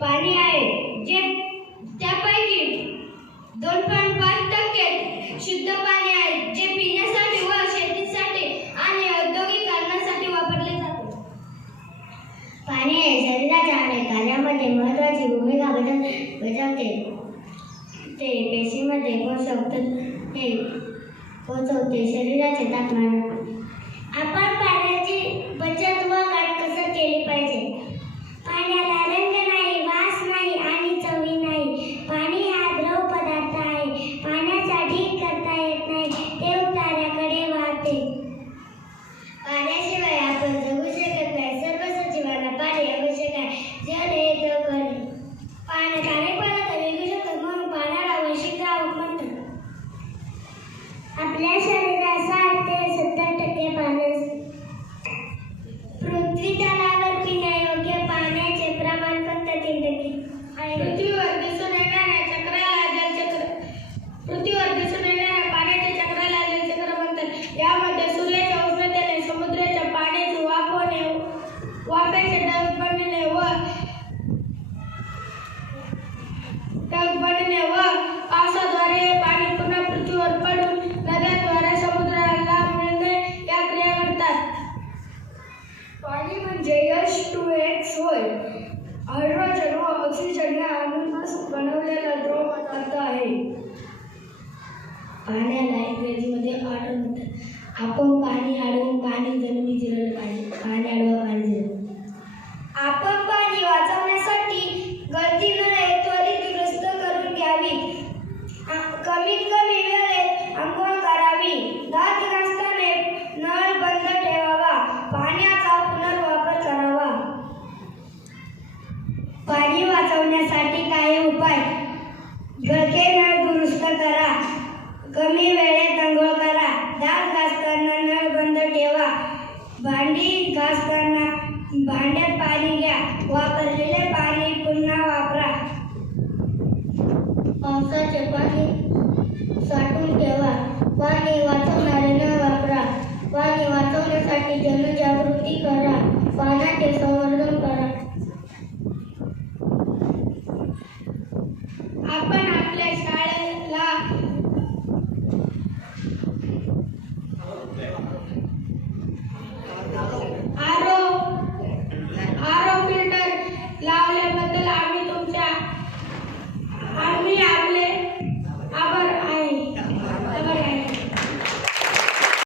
पाणी आहे जे त्यापैकी दोन पॉईंट पाच टक्के शुद्ध पाणी आहे जे पिण्यासाठी व शेतीसाठी आणि औद्योगिक कारणासाठी वापरले जाते. पाणी हे शरीराच्या आणि कार्यामध्ये महत्त्वाची भूमिका बजाव बजावते. ते पेशीमध्ये पोषक हे पोचवते शरीराचे तापमान. आपण पाण्याची पाणी म्हणजे यश टू एक्स होय हायड्रोजन व ऑक्सिजन या अणूंपासून बनवलेला द्रव पदार्थ आहे. पाण्याला इंग्रजीमध्ये वॉटर म्हणतात आपण पाणी अडवून पाणी जमिनी जिरलं पाहिजे पाणी अडवा पाणी जिरलं आपण पाणी वाचवण्यासाठी गळती नळे त्वरित दुरुस्त करून घ्यावी आ- कमीत कमी वेळेत आंघोळ करावी दात घासताना नळ बंद ठेवावा पाण्याचा पुनर्वापर करावा पाणी वाचवण्यासाठी काही उपाय? गळके नळ दुरुस्त करा. कमी वेळेत अंघोळ करा. दात घासताना नळ बंद ठेवा. भांडी घासताना भांड्यात पाणी घ्या. वापरलेले पाणी पुन्हा वापरा. पावसाचे पाणी साठवून ठेवा. पाणी वाचवणारे न वापरा. पाणी वाचवण्यासाठी जनजागृती